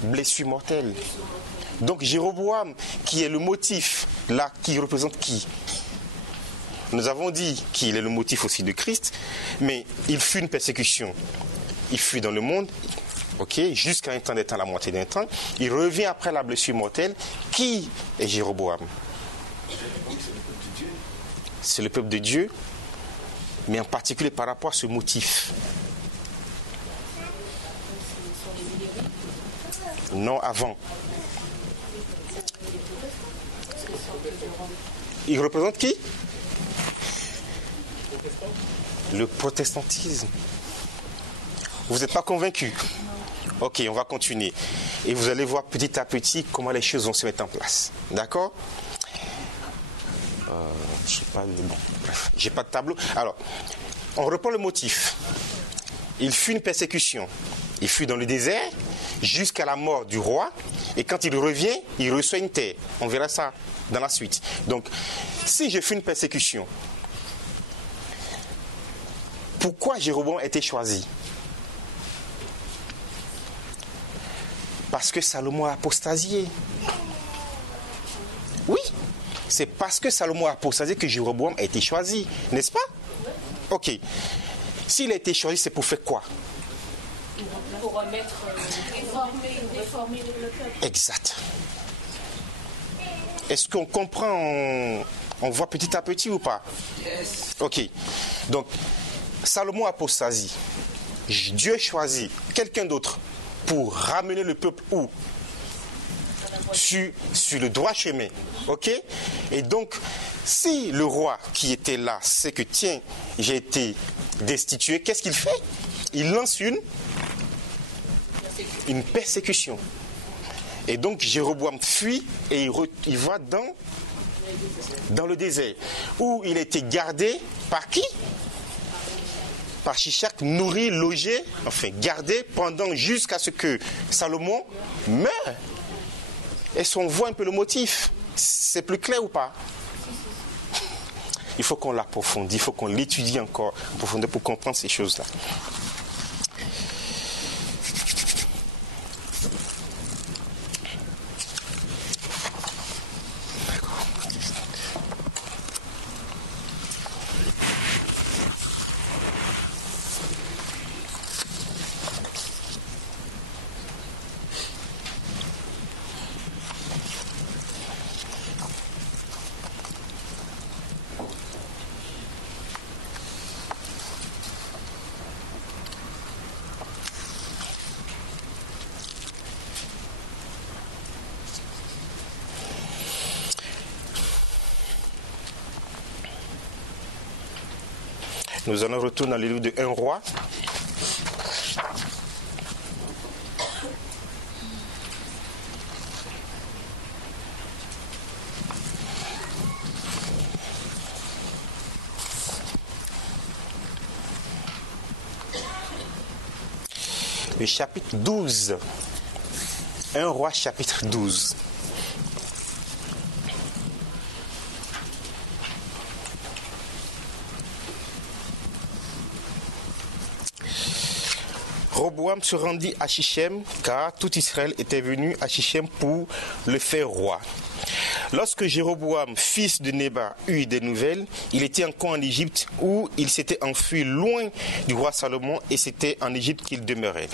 blessure mortelle. Donc Jéroboam, qui est le motif, là, qui représente qui? Nous avons dit qu'il est le motif aussi de Christ, mais il fut une persécution. Il fut dans le monde, ok, jusqu'à un temps des temps, la moitié d'un temps. Il revient après la blessure mortelle. Qui est Jéroboam? C'est le peuple de Dieu, mais en particulier par rapport à ce motif. Non, avant. Il représente qui? Le protestantisme. Vous n'êtes pas convaincu? Ok, on va continuer. Et vous allez voir petit à petit comment les choses vont se mettre en place. D'accord? J'ai pas de tableau. Alors, on reprend le motif. Il fut une persécution. Il fut dans le désert jusqu'à la mort du roi. Et quand il revient, il reçoit une terre. On verra ça dans la suite. Donc, si je fais une persécution, pourquoi Jéroboam a été choisi? Parce que Salomon a apostasié. Oui, c'est parce que Salomon a apostasié que Jéroboam a été choisi, n'est-ce pas? Ok. S'il a été choisi, c'est pour faire quoi? Pour remettre, réformer le peuple. Exact. Est-ce qu'on comprend, on voit petit à petit ou pas? Yes. Ok. Donc, Salomon apostasie. Dieu choisit quelqu'un d'autre pour ramener le peuple où? Sur le droit chemin. Ok? Et donc, si le roi qui était là sait que tiens, j'ai été destitué, qu'est-ce qu'il fait? Il lance une persécution. Et donc Jéroboam fuit et il va dans le désert où il a été gardé par qui? Par Shishak, nourri, logé, enfin gardé pendant jusqu'à ce que Salomon meure. Est-ce qu'on voit un peu le motif? C'est plus clair ou pas? Il faut qu'on l'approfondisse, il faut qu'on l'étudie encore en profondeur pour comprendre ces choses-là. Nous allons retourner dans le livre de 1 Roi. Le chapitre 12. 1 Roi chapitre 12. Roboam se rendit à Shichem, car tout Israël était venu à Shichem pour le faire roi. Lorsque Jéroboam, fils de Nébat, eut des nouvelles, il était encore en Égypte où il s'était enfui loin du roi Salomon et c'était en Égypte qu'il demeurait.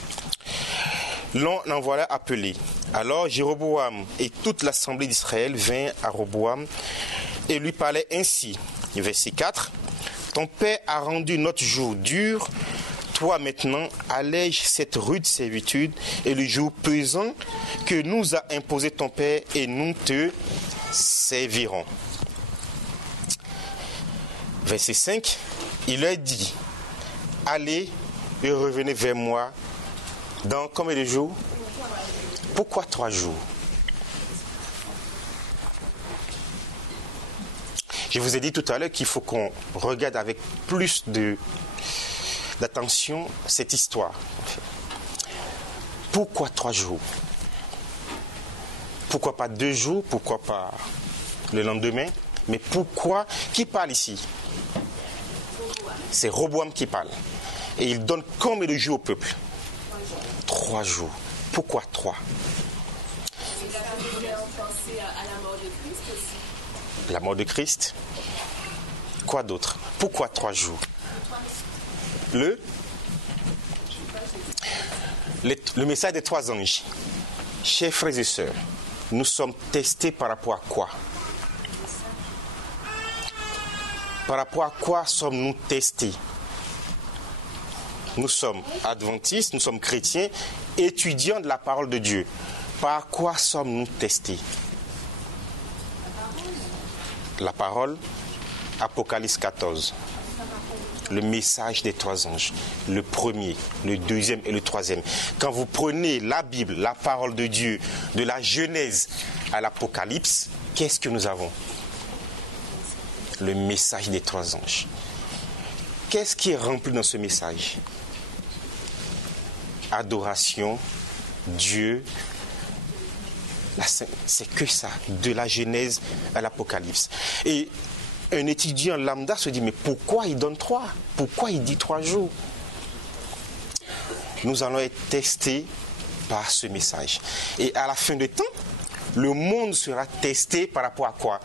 L'on l'envoya appeler. Alors Jéroboam et toute l'assemblée d'Israël vinrent à Roboam et lui parlaient ainsi. Verset 4. Ton père a rendu notre jour dur. Toi maintenant, allège cette rude servitude et le jour pesant que nous a imposé ton père et nous te servirons. Verset 5, il leur dit, allez et revenez vers moi dans combien de jours? Pourquoi 3 jours? Je vous ai dit tout à l'heure qu'il faut qu'on regarde avec plus d'attention cette histoire. Pourquoi 3 jours? Pourquoi pas 2 jours? Pourquoi pas le lendemain? Mais pourquoi? Qui parle ici? C'est Roboam qui parle. Et il donne combien de jours au peuple? 3 jours. Pourquoi 3? Il a pensé à la mort de Christ aussi. La mort de Christ. Quoi d'autre? Pourquoi 3 jours? Le message des 3 anges. Chers frères et sœurs, nous sommes testés par rapport à quoi? Par rapport à quoi sommes-nous testés? Nous sommes adventistes, nous sommes chrétiens, étudiants de la parole de Dieu. Par quoi sommes-nous testés? La parole, Apocalypse 14. Le message des 3 anges, le premier, le deuxième et le troisième. Quand vous prenez la Bible, la parole de Dieu, de la Genèse à l'Apocalypse, qu'est-ce que nous avons? Le message des 3 anges. Qu'est-ce qui est rempli dans ce message? Adoration, Dieu, c'est que ça, de la Genèse à l'Apocalypse. Et un étudiant lambda se dit, mais pourquoi il donne 3? Pourquoi il dit 3 jours? Nous allons être testés par ce message. Et à la fin du temps, le monde sera testé par rapport à quoi?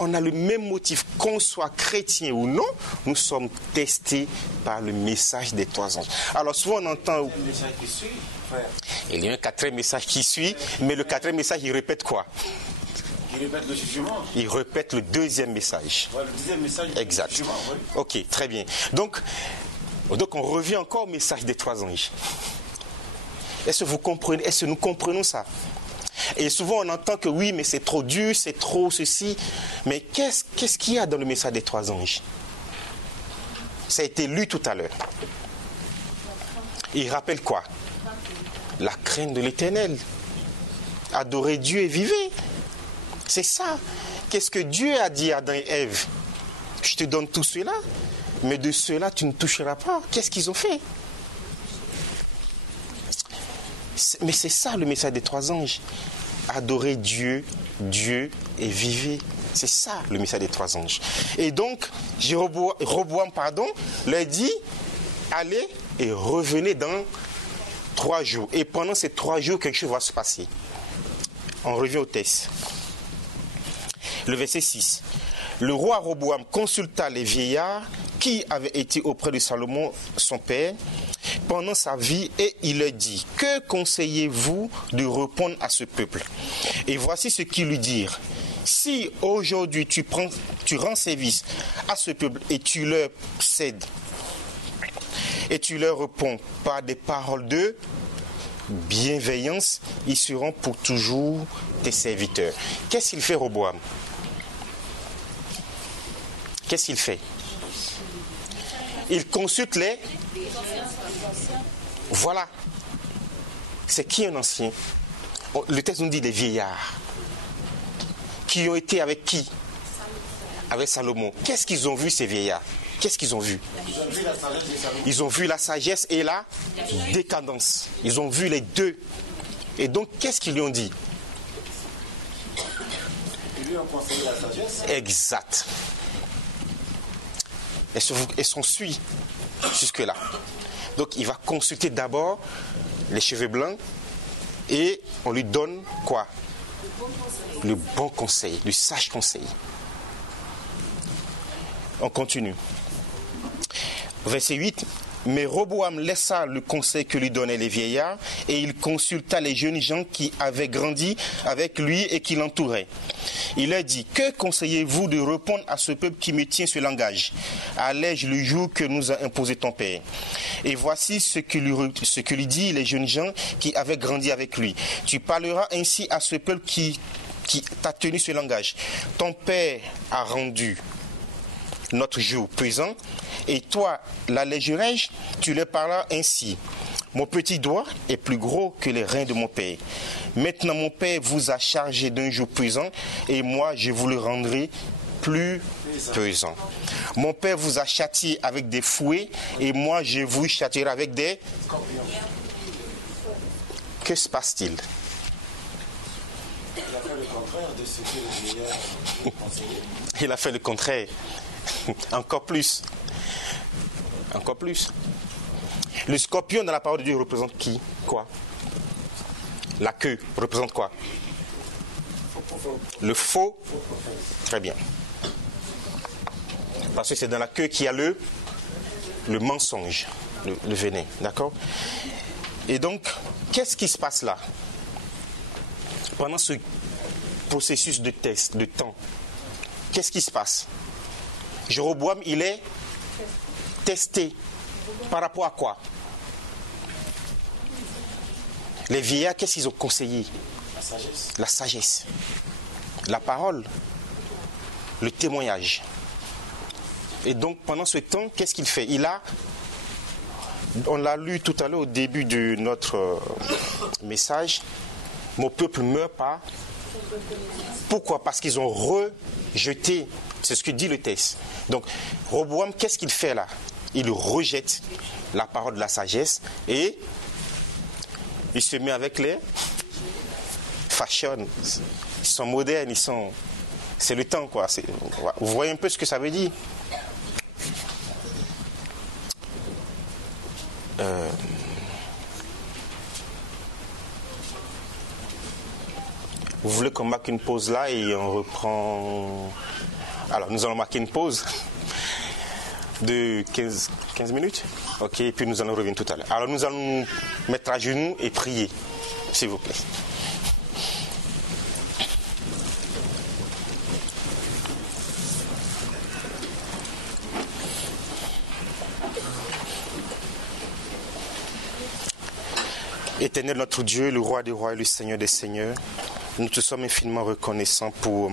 On a le même motif, qu'on soit chrétien ou non, nous sommes testés par le message des 3 anges. Alors souvent on entend... Il y a un 4e message qui suit, mais le 4e message il répète quoi? Il répète le jugement. Il répète le 2e message. Ouais, le 2e message. Exact. Le jugement, oui. Ok, très bien. Donc on revient encore au message des 3 anges. Est-ce que vous comprenez? Est-ce que nous comprenons ça? Et souvent on entend que oui, mais c'est trop dur, c'est trop ceci. Mais qu'est-ce qu'il y a dans le message des 3 anges? Ça a été lu tout à l'heure. Il rappelle quoi? La crainte de l'Éternel. Adorer Dieu et vivre. C'est ça. Qu'est-ce que Dieu a dit à Adam et Ève? Je te donne tout cela, mais de cela tu ne toucheras pas. Qu'est-ce qu'ils ont fait? Mais c'est ça le message des 3 anges. Adorer Dieu, Dieu et vivre. C'est ça le message des 3 anges. Et donc, Roboam, leur dit, allez et revenez dans 3 jours. Et pendant ces 3 jours, quelque chose va se passer. On revient au texte. Le verset 6. Le roi Roboam consulta les vieillards qui avaient été auprès de Salomon, son père, pendant sa vie, et il leur dit, que conseillez-vous de répondre à ce peuple? Et voici ce qu'ils lui dirent. Si aujourd'hui tu rends service à ce peuple et tu leur cèdes, et tu leur réponds par des paroles de bienveillance, ils seront pour toujours tes serviteurs. Qu'est-ce qu'il fait, Roboam? qu'est-ce qu'il fait? Il consulte les... Voilà. C'est qui un ancien? Le texte nous dit des vieillards. Qui ont été avec qui? Avec Salomon. Qu'est-ce qu'ils ont vu, ces vieillards? Qu'est-ce qu'ils ont vu? Ils ont vu la sagesse et la décadence. Ils ont vu les deux. Et donc, qu'est-ce qu'ils lui ont dit? Ils lui ont conseillé la sagesse. Exact. Et s'en suit jusque-là. Donc, il va consulter d'abord les cheveux blancs et on lui donne quoi? Le bon conseil, le sage conseil. On continue. Verset 8. Mais Roboam laissa le conseil que lui donnaient les vieillards et il consulta les jeunes gens qui avaient grandi avec lui et qui l'entouraient. Il leur dit: que conseillez-vous de répondre à ce peuple qui me tient ce langage? Allège le joug que nous a imposé ton père. Et voici ce que lui dit les jeunes gens qui avaient grandi avec lui. Tu parleras ainsi à ce peuple qui t'a tenu ce langage. Ton père a rendu notre jour pesant, et toi, l'allégerai-je? Tu leur parleras ainsi: mon petit doigt est plus gros que les reins de mon père. Maintenant, mon père vous a chargé d'un joug pesant, et moi, je vous le rendrai plus pesant. Mon père vous a châtié avec des fouets, et moi, je vous châtierai avec des... Que se passe-t-il? Il a fait le contraire de ce que le vieillard conseillait. Il a fait le contraire. Encore plus. Encore plus. Le scorpion dans la parole de Dieu représente qui? Quoi? La queue représente quoi? Le faux. Très bien. Parce que c'est dans la queue qu'il y a le mensonge, le venin. D'accord? Et donc, qu'est-ce qui se passe là? Pendant ce processus de test, de temps, qu'est-ce qui se passe? Jéroboam, il est testé. Par rapport à quoi? Les vieillards, qu'est-ce qu'ils ont conseillé? La sagesse. La sagesse. La parole. Le témoignage. Et donc, pendant ce temps, qu'est-ce qu'il fait? On l'a lu tout à l'heure au début de notre message. Mon peuple meurt pas. Pourquoi? Parce qu'ils ont rejeté. C'est ce que dit le texte. Donc, Roboam, qu'est-ce qu'il fait là? Il rejette la parole de la sagesse et il se met avec les fashion. Ils sont modernes, c'est le temps, quoi. Vous voyez un peu ce que ça veut dire? Vous voulez qu'on marque une pause là et on reprend... Alors, nous allons marquer une pause de 15 minutes. Ok, et puis nous allons revenir tout à l'heure. Alors, nous allons nous mettre à genoux et prier, s'il vous plaît. Éternel notre Dieu, le roi des rois et le Seigneur des seigneurs, nous te sommes infiniment reconnaissants pour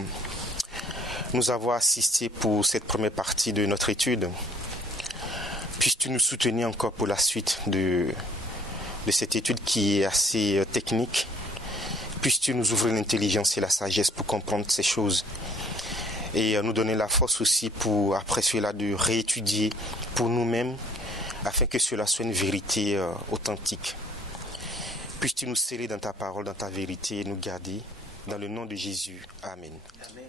nous avoir assistés pour cette première partie de notre étude. Puisses-tu nous soutenir encore pour la suite de cette étude qui est assez technique. Puisses-tu nous ouvrir l'intelligence et la sagesse pour comprendre ces choses. Et nous donner la force aussi pour, après cela, de réétudier pour nous-mêmes, afin que cela soit une vérité authentique. Puisses-tu nous sceller dans ta parole, dans ta vérité et nous garder. Dans le nom de Jésus. Amen. Amen.